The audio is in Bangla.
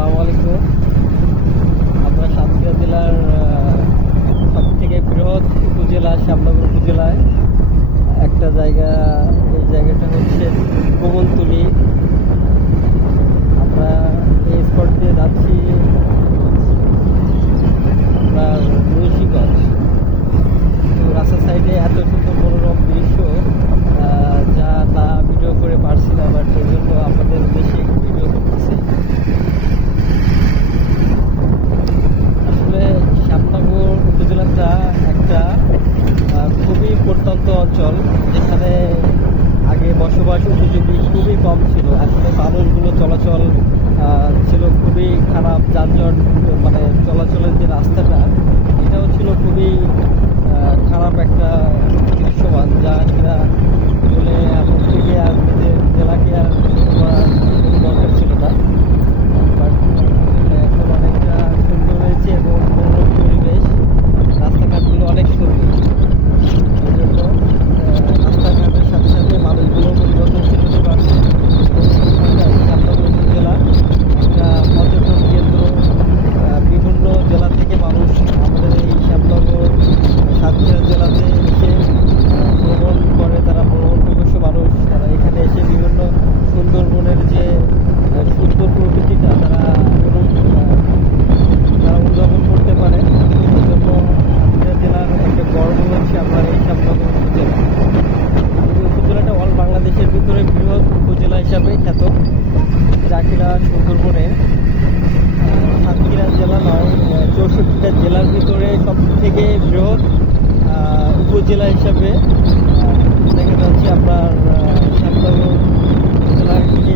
আসসালামু আলাইকুম। আমরা সাতক্ষীরা জেলার সব থেকে বৃহৎ উপজেলা শ্যামনগর উপজেলায় একটা জায়গা, এই জায়গাটা হচ্ছে কমলতলী। আমরা এই স্পট দিয়ে যাচ্ছি আপনার মুন্সিগঞ্জ। তো রাস্তার সাইডে এত সুন্দর মনোরম দৃশ্য যা না ভিডিও করে পারছি না, বাট এই জন্য আপনাদের উদ্দেশ্যে একটু ভিডিও করতেছি। আসলে শ্যামনগর উপজেলাটা একটা খুবই প্রত্যন্ত অঞ্চল, যেখানে আগে বসবাস উপযোগী খুবই কম ছিল। আসলে মানুষগুলো চলাচল ছিল খুবই খারাপ, যানজট মানে চলাচলের যে রাস্তাটা এটাও ছিল খুবই খারাপ একটা দৃশ্যমান, যা কিনা বলে এখন থেকে আর নিজের জেলাকে আর করার কোনো দরকার ছিল না। বাট এখন অনেকটা সুন্দর হয়েছে এবং মনোরম পরিবেশ, রাস্তাঘাটগুলো অনেক সুন্দর। এই জন্য রাস্তাঘাটের সাথে সাথে মানুষগুলো পরিবর্তনশীল হতে পারছে এবং শ্যামনগর উপজেলা একটা পর্যটন কেন্দ্র। বিভিন্ন জেলা থেকে মানুষ আমাদের এই শ্যামনগর সাতক্ষীরা জেলাতে এসে ভ্রমণ করে। তারা ভ্রমণ পিপাসু মানুষ, তারা এখানে এসে বিভিন্ন সুন্দরবনের যে সুন্দর প্রকৃতিটা তারা উদযাপন করতে পারে। এই জন্য সাতক্ষীরা জেলার একটা গর্ব হচ্ছে আমার এই শ্যামনগর উপজেলা। এই উপজেলাটা অল বাংলাদেশের ভিতরে বৃহৎ উপজেলা হিসাবে খ্যাত, যা কিনা সুন্দরবনের সাতক্ষীরা জেলা নয় 64টা জেলার ভিতরে সব থেকে বৃহৎ উপজেলা হিসাবে দেখা যাচ্ছে আপনার শ্যামনগর উপজেলাকে